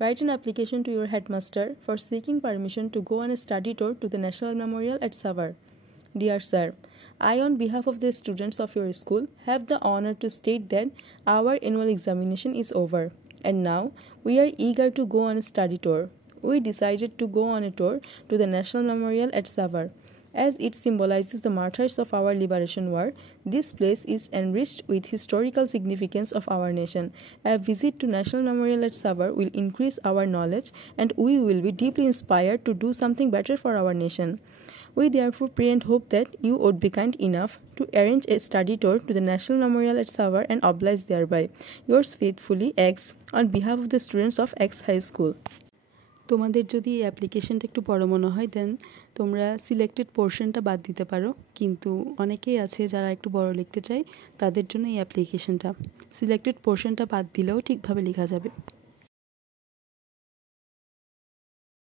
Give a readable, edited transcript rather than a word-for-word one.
Write an application to your headmaster for seeking permission to go on a study tour to the National Memorial at Savar. Dear Sir, I, on behalf of the students of your school, have the honor to state that our annual examination is over, and now we are eager to go on a study tour. We decided to go on a tour to the National Memorial at Savar. As it symbolizes the martyrs of our liberation war, this place is enriched with historical significance of our nation. A visit to National Memorial at Savar will increase our knowledge, and we will be deeply inspired to do something better for our nation. We therefore pray and hope that you would be kind enough to arrange a study tour to the National Memorial at Savar and oblige thereby. Yours faithfully, X, on behalf of the students of X High School. তোমাদের যদি এই অ্যাপ্লিকেশনটা একটু বড় মনে হয় দেন তোমরা selected পোর্শনটা বাদ দিতে পারো, কিন্তু অনেকেই আছে যারা একটু বড় লিখতে চায়, তাদের জন্য এই অ্যাপ্লিকেশনটা সিলেক্টেড পোর্শনটা বাদ দিলেও ঠিকভাবে লেখা যাবে।